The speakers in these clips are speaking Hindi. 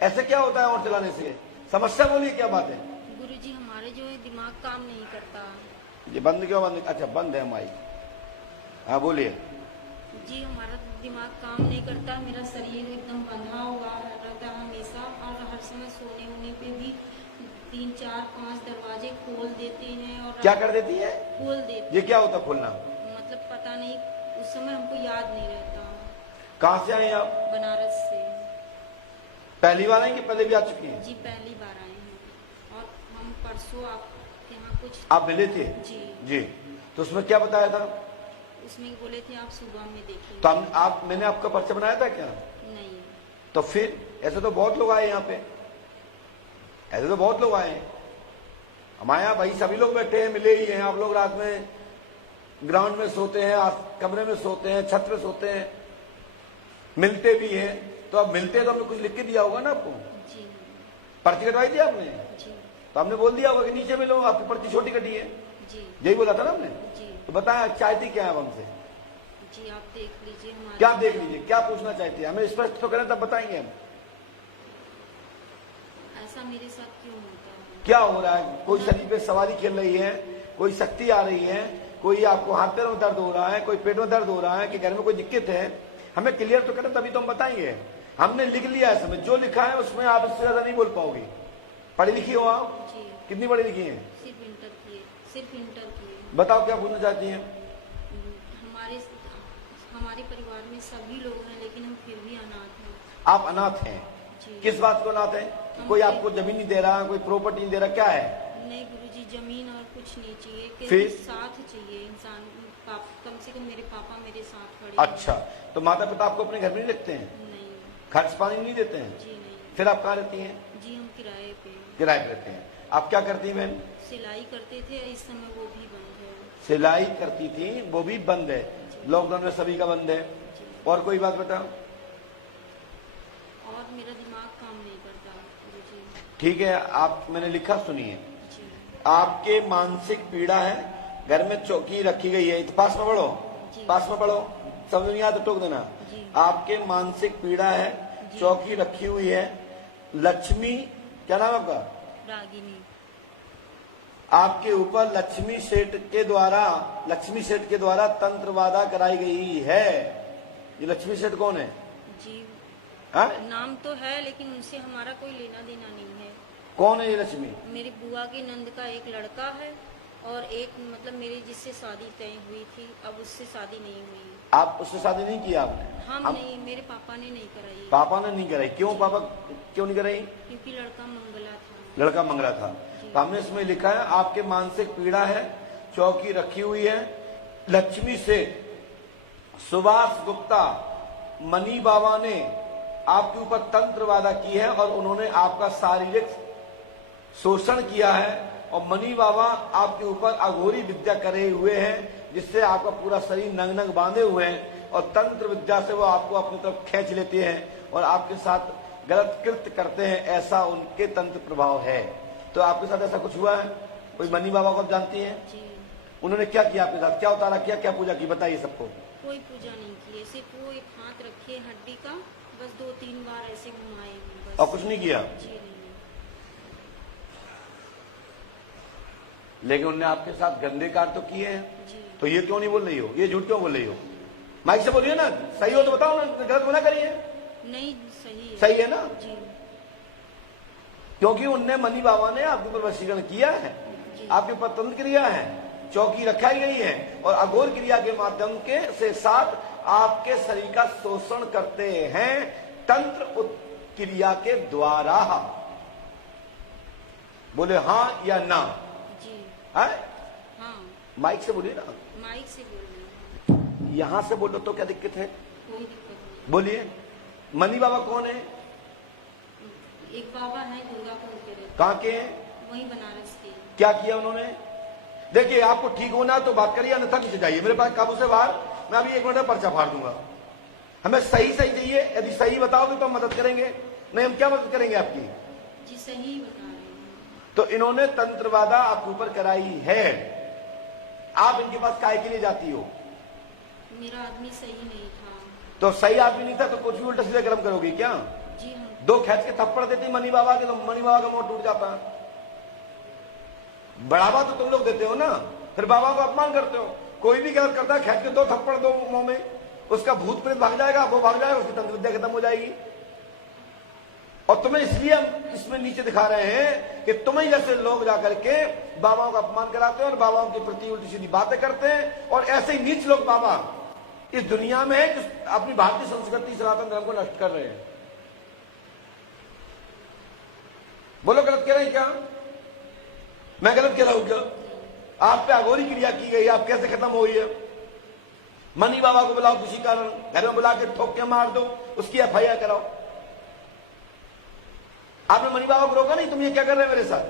ऐसे क्या होता है और चलाने से? समस्या बोलिए, क्या बात है? गुरुजी हमारे जो है दिमाग काम नहीं करता। ये बंद क्यों? बंद? अच्छा बंद है माइक। हाँ बोलिए। जी हमारा दिमाग काम नहीं करता, मेरा शरीर एकदम बंधा हुआ रहता है हमेशा, और हर समय सोने होने पे भी 3 4 5 दरवाजे खोल देते हैं। और क्या कर देती है? खोल देते। ये क्या होता खोलना? मतलब पता नहीं, उस समय हमको याद नहीं रहता। कहाँ से आए आप? बनारस से। पहली बार आए कि पहले भी आ चुकी हैं? जी पहली बार आए हैं, और हम परसों आपके यहाँ कुछ आप मिले थे? जी जी। तो उसमें क्या बताया था? उसमें बोले थे आप सुबह में देखेंगे। तो मैंने आपका पर्चा बनाया था क्या? नहीं। तो फिर ऐसे तो बहुत लोग आए यहाँ पे, ऐसे तो बहुत लोग आए हैं हमारे यहाँ भाई, सभी लोग बैठे हैं, मिले ही हैं। आप लोग रात में ग्राउंड में सोते हैं, कमरे में सोते हैं, छत पे सोते हैं, मिलते भी हैं। तो अब मिलते हैं तो हमने कुछ लिख के दिया होगा ना आपको? जी पर्ची कटवाई थी आपने? जी तो हमने बोल दिया होगा कि नीचे मिलो, आपकी पर्ची छोटी कटी है। जी यही बोला था ना हमने? जी तो बताया चाहती क्या है हमसे? जी आप देख लीजिए हमारे। क्या देख लीजिए? क्या पूछना चाहती है? हमें स्पष्ट तो करें तब बताएंगे हम। ऐसा मेरे साथ क्यों होता है? क्या हो रहा है? कोई शरीर पे सवारी खेल रही है, कोई शक्ति आ रही है, कोई आपको हाथ पैरों में दर्द हो रहा है, कोई पेट में दर्द हो रहा है, कि घर में कोई दिक्कत है? हमें क्लियर तो करें तभी तो हम बताएंगे। हमने लिख लिया है, समय जो लिखा है उसमें आप इससे ज्यादा नहीं बोल पाओगे। पढ़ी लिखी हो आप? जी कितनी पढ़ी लिखी है? सिर्फ इंटर किए, सिर्फ इंटर किए। बताओ क्या पूछना चाहती हैं? हमारे हमारे परिवार में सभी लोग हैं, लेकिन हम फिर भी अनाथ हैं। आप अनाथ हैं? जी। किस बात को अनाथ है? कोई आपको जमीन नहीं दे रहा, कोई प्रॉपर्टी नहीं दे रहा, क्या है? नहीं गुरुजी, जमीन और कुछ नहीं चाहिए, फिर? केवल साथ चाहिए इंसान। कम से कम मेरे पापा मेरे साथ खड़े हैं। अच्छा, तो माता पिता आपको अपने घर में नहीं रखते हैं? नहीं। खर्च पानी नहीं देते हैं? जी नहीं। फिर आप कहाँ रहती हैं? जी हम किराए पे। किराए पे रहते हैं। आप क्या करती हैं बहन? सिलाई करते थे, इस समय वो भी बंद है। सिलाई करती थी, वो भी बंद है। लॉकडाउन में सभी का बंद है। और कोई बात बताओ? और मेरा दिमाग काम नहीं करता गुरुजी। ठीक है, आप मैंने लिखा सुनिए। जी आपके मानसिक पीड़ा है, घर में चौकी रखी गई है। पास में पढ़ो, जी। पास में पढ़ो, समझ नहीं आता टोक देना। जी। आपके मानसिक पीड़ा है, जी। चौकी रखी हुई है। लक्ष्मी, क्या नाम है आपका? रागिनी। आपके ऊपर लक्ष्मी सेठ के द्वारा तंत्रवादा कराई गई है। ये लक्ष्मी सेठ कौन है? जी हा? नाम तो है, लेकिन उनसे हमारा कोई लेना देना नहीं है। कौन है ये लक्ष्मी? मेरी बुआ की नंद का एक लड़का है, और एक मतलब मेरी जिससे शादी तय हुई थी, अब उससे शादी नहीं हुई। आप उससे शादी नहीं की आपने? हम नहीं, मेरे पापा ने नहीं कराई। पापा ने नहीं कराई? क्यों पापा क्यों नहीं कराई? क्योंकि लड़का मंगला था। लड़का मंगला था। तो हमने इसमें लिखा है आपके मानसिक पीड़ा है, चौकी रखी हुई है। लक्ष्मी सेठ, सुभाष गुप्ता, मनी बाबा ने आपके ऊपर तंत्रवादा की है, और उन्होंने आपका शारीरिक शोषण किया है। और मनी बाबा आपके ऊपर अघोरी विद्या करे हुए हैं, जिससे आपका पूरा शरीर नंग नंग बांधे हुए हैं, और तंत्र विद्या से वो आपको अपनी तरफ खींच लेते हैं और आपके साथ गलत कृत्य करते हैं। ऐसा उनके तंत्र प्रभाव है। तो आपके साथ ऐसा कुछ हुआ है? कोई मनी बाबा को आप जानती हैं? जी उन्होंने क्या किया आपके साथ? क्या उतारा किया, क्या पूजा की? बताइए सबको। कोई पूजा नहीं की, सिर्फ वो एक हाथ रखे हड्डी का, बस 2-3 बार ऐसे घुमाए बस। और कुछ नहीं किया? जी नहीं। लेकिन उन्होंने आपके साथ गंदे कार्य तो किए हैं। जी तो ये क्यों नहीं बोल रही हो? ये झूठ क्यों बोल रही हो? माइक से बोलिए ना, सही हो तो बताओ ना, गलत मना करिए। नहीं, सही है। सही है ना? जी क्योंकि उनने मनी बाबा ने आपके ऊपर वशीकरण किया है, जी। आपके ऊपर तंत्र क्रिया है, चौकी रखाई गई है, और अघोर क्रिया के माध्यम के से साथ आपके शरीर का शोषण करते हैं तंत्र क्रिया के द्वारा। बोले हाँ या ना? जी है? हाँ। माइक से बोलिए ना। माइक से बोल रही हूँ। यहां से बोलो तो क्या दिक्कत है? कोई दिक्कत नहीं। बोलिए। मनी बाबा कौन है? एक बाबा है दुर्गापुर के रहते, कहाँ के हैं? वही बनारस के। क्या किया उन्होंने? देखिए, आपको ठीक होना है तो बात करिए, अन्यथा पीछे जाइए मेरे पास काबू से बाहर। मैं अभी 1 मिनट में पर्चा फाड़ दूंगा। हमें सही सही चाहिए। यदि सही बताओगे तो हम मदद करेंगे, नहीं हम क्या मदद करेंगे आपकी? जी सही बता रहे हैं। तो इन्होंने तंत्रवादा आपके ऊपर कराई है। आप इनके पास काय के लिए जाती हो? मेरा आदमी सही नहीं था। तो सही आदमी नहीं था तो कुछ भी उल्टा सीधा कर्म करोगी क्या? जी हम दो खेच के थप्पड़ देती मनी बाबा के तो मनी बाबा का मुंह टूट जाता है। बढ़ावा तो तुम लोग देते हो ना, फिर बाबा को अपमान करते हो। कोई भी गलत करता है खेच के दो थप्पड़ दो मुंह में, उसका भूत प्रेत भाग जाएगा, वो भाग जाएगा, उसकी तंत्र विद्या खत्म हो जाएगी। और तुम्हें इसलिए हम इसमें नीचे दिखा रहे हैं कि तुम्हें जैसे लोग जाकर के बाबाओं का अपमान कराते हैं और बाबाओं के प्रति उल्टी सीधी बातें करते हैं, और ऐसे ही नीच लोग बाबा इस दुनिया में है जो अपनी भारतीय संस्कृति सनातन धर्म को नष्ट कर रहे हैं। बोलो गलत कह रहे हैं क्या? मैं गलत कह रहा हूं क्या? आप पे अघोरी क्रिया की गई, आप कैसे खत्म हो रही है? मनी बाबा को बुलाओ, किसी कारण घर में बुला के ठोक के मार दो, उसकी एफआईआर कराओ। आपने मनी बाबा को रोका नहीं, तुम ये क्या कर रहे हो मेरे साथ?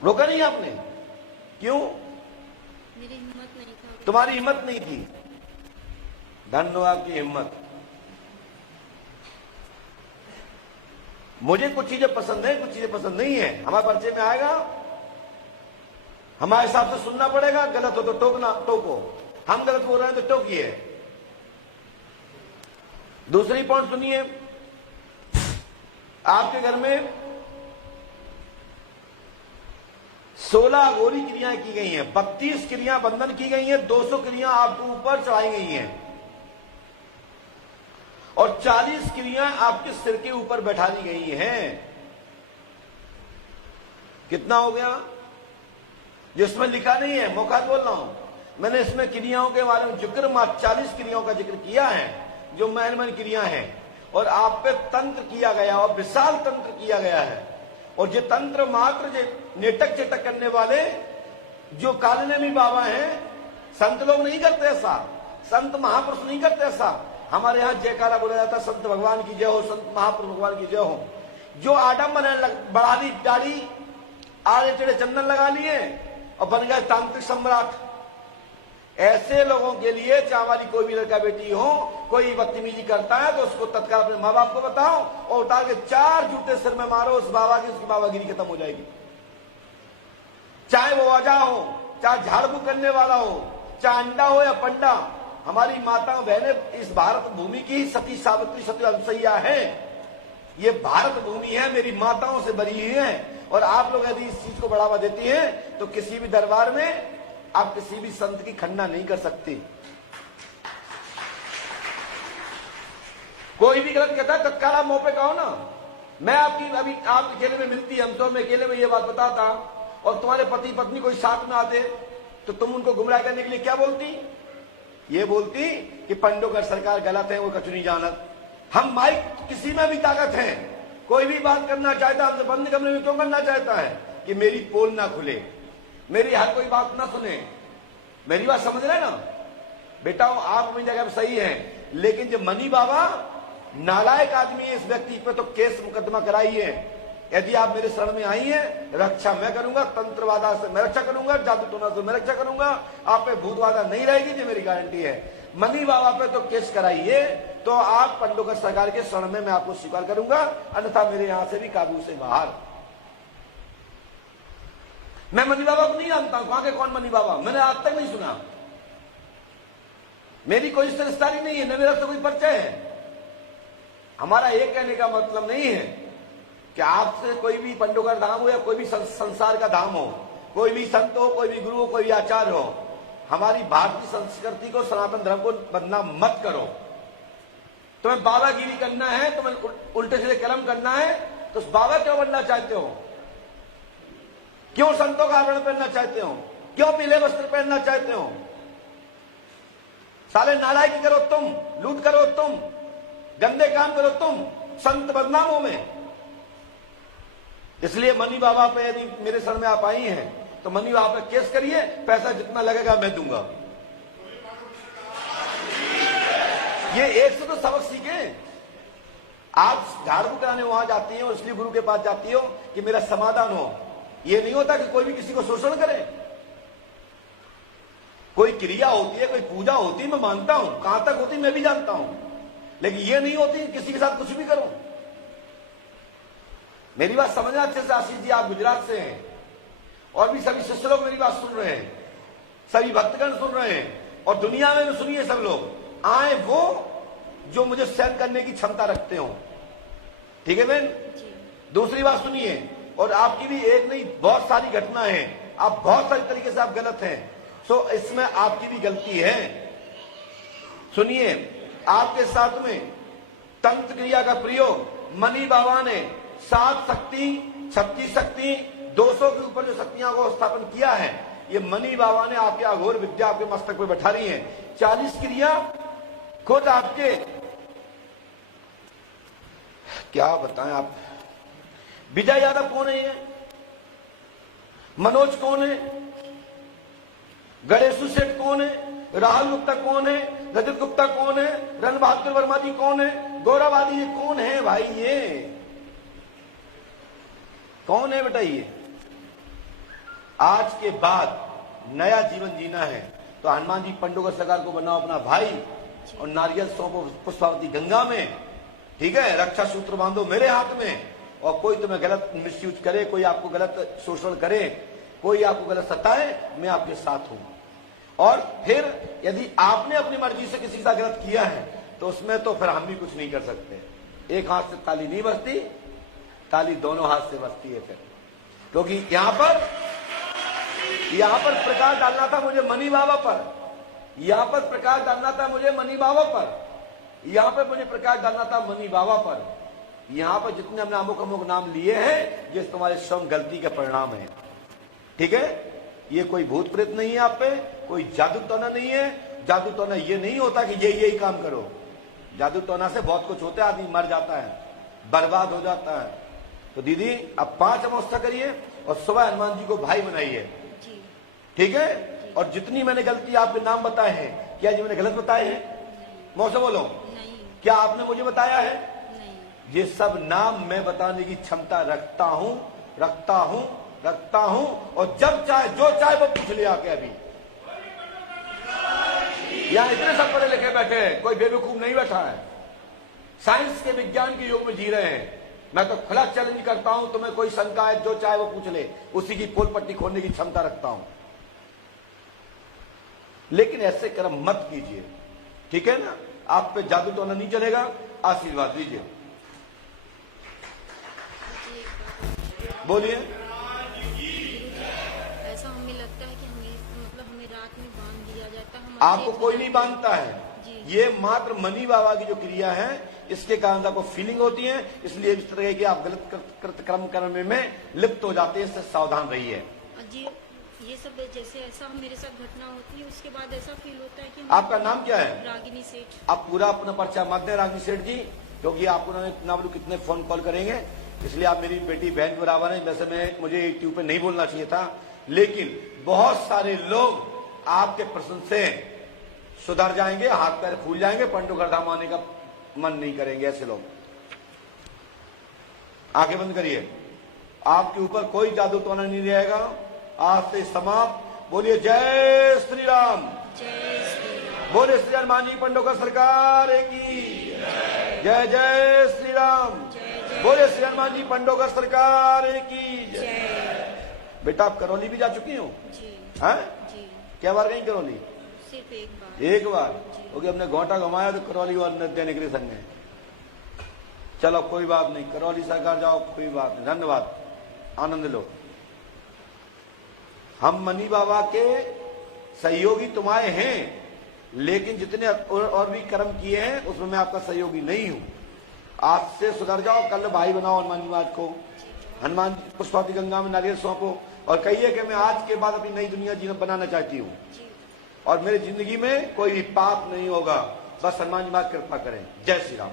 रोका नहीं आपने, क्यों? मेरी हिम्मत नहीं था। तुम्हारी हिम्मत नहीं थी। धन्यवाद की हिम्मत। मुझे कुछ चीजें पसंद है, कुछ चीजें पसंद नहीं है। हमारे परिचय में आएगा, हमारे हिसाब से सुनना पड़ेगा। गलत हो तो टोकना, टोको। हम गलत बोल रहे हैं तो टोकिए। दूसरी पॉइंट सुनिए, आपके घर में 16 अघोरी क्रियाएं की गई हैं, 32 क्रिया बंधन की गई हैं, 200 क्रिया आपके ऊपर चढ़ाई गई हैं और 40 क्रियाएं आपके सिर के ऊपर बैठा दी गई हैं। कितना हो गया? जिसमें लिखा नहीं है, मौका बोल रहा हूं मैंने, इसमें क्रियाओं के बारे में जिक्र मात्र 40 क्रियाओं का जिक्र किया है जो महन क्रिया है, और आप पे तंत्र किया गया और विशाल तंत्र किया गया है। और जो तंत्र मात्र जो नेटक चेटक करने वाले जो कालनेमी बाबा हैं, संत लोग नहीं करते ऐसा, संत महापुरुष नहीं करते ऐसा। हमारे यहां जयकारा बोला जाता है, संत भगवान की जय हो, संत महापुरुष भगवान की जय हो। जो आडम्बर बढ़ा दी दाढ़ी, आड़े टेढ़े चंदन लगा लिए और बन गए तांत्रिक सम्राट। ऐसे लोगों के लिए चाहे हमारी कोई भी लड़का बेटी हो, कोई बदतमीजी करता है तो उसको तत्काल अपने माँ बाप को बताओ और उतार के 4 जूते सिर में मारो उस बाबा की, उसकी बाबागिरी खत्म हो जाएगी। चाहे वो अजा हो, चाहे झाड़ू करने वाला हो, चाहे अंडा हो या पंडा। हमारी माताओं बहनें इस भारत भूमि की सती सावित्री सती अनसैया है। ये भारत भूमि है, मेरी माताओं से भरी हुई है। और आप लोग यदि इस चीज को बढ़ावा देती हैं तो किसी भी दरबार में आप किसी भी संत की खंडना नहीं कर सकते। कोई भी गलत कहता है तत्काल आप मुंह पे कहो ना। मैं आपकी अभी आप अकेले में मिलती है, हम तो मैं अकेले में ये बात बताता, और तुम्हारे पति पत्नी कोई साथ में आते तो तुम उनको गुमराह करने के लिए क्या बोलती? ये बोलती कि पंडोकर सरकार गलत है, वो कछु नहीं जानत। हम माइक किसी में भी ताकत है, कोई भी बात करना चाहता है, हमसे बंद कमरे में क्यों करना चाहता है? कि मेरी पोल ना खुले, मेरी हर कोई बात ना सुने। मेरी बात समझ रहे ना बेटा? आप अपनी जगह सही है, लेकिन जो मनी बाबा नालायक आदमी है, इस व्यक्ति पे तो केस मुकदमा कराइए। यदि आप मेरे शरण में आई हैं, रक्षा मैं करूंगा, तंत्रवादा से मैं रक्षा करूंगा, जादू टोना से मैं रक्षा करूंगा, आप पे भूतवादा नहीं रहेगी, ये मेरी गारंटी है। मनी बाबा पे तो केस कराइए, तो आप पंडोकर सरकार के शरण में मैं आपको स्वीकार करूंगा, अन्यथा मेरे यहां से भी काबू से बाहर। मैं मनी बाबा को नहीं जानता हूं, कहां के कौन मनी बाबा, मैंने आज तक नहीं सुना। मेरी कोई रिश्तेदारी नहीं है, न मेरा तो कोई परिचय है। हमारा ये कहने का मतलब नहीं है कि आपसे कोई भी पंडोकर धाम हो या कोई भी संसार का धाम हो, कोई भी संत हो, कोई भी गुरु हो, कोई भी आचार्य हो, हमारी भारतीय संस्कृति को, सनातन धर्म को बदनाम मत करो। तुम्हें बाबागिरी करना है, तुम्हें उल्टे सीधे कर्म करना है, तो बाबा क्यों बनना चाहते हो? क्यों संतों का आवरण पहनना चाहते हो? क्यों पीले वस्त्र पहनना चाहते हो? साले नालायकी करो तुम, लूट करो तुम, गंदे काम करो तुम, संत बदनामों में। इसलिए मनी बाबा पे यदि मेरे शरण में आप आई हैं तो मनी बाबा पे केस करिए, पैसा जितना लगेगा मैं दूंगा। ये एक से तो सबक सीखे। आप झाड़ू कराने वहां जाती हैं और इसलिए गुरु के पास जाती हो कि मेरा समाधान हो। ये नहीं होता कि कोई भी किसी को शोषण करे। कोई क्रिया होती है, कोई पूजा होती है, मैं मानता हूं, कहां तक होती मैं भी जानता हूं, लेकिन ये नहीं होती किसी के साथ कुछ भी करो। मेरी बात समझना अच्छे से। आशीष जी आप गुजरात से हैं और भी सभी शिष्य लोग मेरी बात सुन रहे हैं, सभी भक्तगण सुन रहे हैं, और दुनिया में भी सुनिए सब लोग। आए वो जो मुझे सहन करने की क्षमता रखते हो। ठीक है बहन। जी दूसरी बात सुनिए, और आपकी भी एक नहीं बहुत सारी घटनाएं हैं, आप बहुत सारी तरीके से आप गलत हैं, सो इसमें आपकी भी गलती है। सुनिए, आपके साथ में तंत्र क्रिया का प्रयोग मनी बाबा ने 7 शक्ति 36 शक्ति 200 के ऊपर जो शक्तियां को स्थापन किया है, ये मनी बाबा ने आपके अघोर विद्या आपके मस्तक पे बैठा रही है। 40 क्रिया खुद आपके, क्या बताएं आप। विजय यादव कौन है ये? मनोज कौन है? गणेशु सेठ कौन है? राहुल गुप्ता कौन है? रजत गुप्ता कौन है? रण बहादुर वर्मा जी कौन है? गौरव आदि ये कौन है भाई? ये कौन है बताइए? आज के बाद नया जीवन जीना है तो हनुमान जी पंडोगर सरकार को बनाओ अपना भाई, और नारियल सौंपो पुष्पावती गंगा में, ठीक है। रक्षा सूत्र बांधो मेरे हाथ में, और कोई तुम्हें गलत मिसयूज करे, कोई आपको गलत शोषण करे, कोई आपको गलत सताए, मैं आपके साथ हूं। और फिर यदि आपने अपनी मर्जी से किसी का गलत किया है तो उसमें तो फिर हम भी कुछ नहीं कर सकते। एक हाथ से ताली नहीं बजती, ताली दोनों हाथ से बजती है फिर, क्योंकि यहां पर प्रकाश डालना था मुझे मनी बाबा पर, यहां पर प्रकाश डालना था मुझे मनी बाबा पर, यहां पर मुझे प्रकाश डालना था मनी बाबा पर। यहां पर जितने हमने अमुक अमुक नाम लिए हैं, ये तुम्हारे श्रम गलती के परिणाम है, ठीक है। ये कोई भूत प्रेत नहीं है आप पे, कोई जादू टोना नहीं है। जादू टोना ये नहीं होता कि यही काम करो। जादू टोना से बहुत कुछ होता है, आदमी मर जाता है, बर्बाद हो जाता है। तो दीदी अब 5 अमावस्या करिए और सुबह हनुमान जी को भाई बनाइए, ठीक है। और जितनी मैंने गलती आपके नाम बताए हैं, क्या जी मैंने गलत बताए हैं? मुंह से बोलो, नहीं। क्या आपने मुझे बताया है? नहीं। ये सब नाम मैं बताने की क्षमता रखता हूं, और जब चाहे जो चाहे वो पूछ लिया के। अभी यहां इतने सब पढ़े लिखे बैठे हैं, कोई बेवकूफ नहीं बैठा है, साइंस के विज्ञान के युग में जी रहे हैं। मैं तो खुला चैलेंज करता हूं, तुम्हें कोई शंका है जो चाहे वो पूछ ले, उसी की पोल पट्टी खोलने की क्षमता रखता हूं। लेकिन ऐसे कर्म मत कीजिए, ठीक है ना। आप पे जादू टोना नहीं चलेगा। आशीर्वाद दीजिए, बोलिए। ऐसा हमें लगता है कि हमें रात में बांध दिया जाता है। आपको कोई नहीं बांधता है, ये मात्र मनी बाबा की जो क्रिया है, इसके कारण आपको फीलिंग होती है, इसलिए इस तरह की आप गलत कर्म करने में लिप्त हो जाते हैं। इससे सावधान रहिए जी। ये सब जैसे ऐसा मेरे साथ घटना होती है, उसके बाद ऐसा फील होता है कि आपका नाम क्या है? रागिनी सेठ। आप पूरा अपना पर्चा मत दें रागिनी सेठ जी, क्योंकि आपको उन्होंने इतना बोलूं कितने फोन कॉल करेंगे, इसलिए आप मेरी बेटी बहन के बराबर है। वैसे मुझे यूट्यूब पे नहीं बोलना चाहिए था, लेकिन बहुत सारे लोग आपके प्रश्न से सुधर जाएंगे, हाथ पैर फूल जाएंगे, पंडोगर धाम आने का मन नहीं करेंगे। ऐसे लोग आंखें बंद करिए, आपके ऊपर कोई जादू टोना नहीं रहेगा। आज से समाप्त। बोलिए जय श्री राम, जय श्री राम। बोलिए श्री हनुमान जी पंडोगर सरकार की जय, जय श्री राम। बोलिए श्री हनुमान जी पंडोगर सरकार की जय। बेटा आप करौली भी जा चुकी हो? जी। हैं? जी। क्या बार गई करौली? सिर्फ एक बार। एक बार, क्योंकि हमने घोटा घुमाया तो करौली और देने के लिए संग है। चलो कोई बात नहीं, करौली सरकार जाओ, कोई बात नहीं, धन्यवाद, आनंद लो। हम मनी बाबा के सहयोगी तुम्हारे हैं, लेकिन जितने और भी कर्म किए हैं उसमें मैं आपका सहयोगी नहीं हूं। आज से सुधर जाओ, कल भाई बनाओ हनुमान जी महाराज को, हनुमान पुष्पावती गंगा में नारियल सौंपो और कहिए कि मैं आज के बाद अपनी नई दुनिया जीवन बनाना चाहती हूँ और मेरी जिंदगी में कोई भी पाप नहीं होगा। बस हनुमान जी महाराज कृपा करें। जय श्री राम।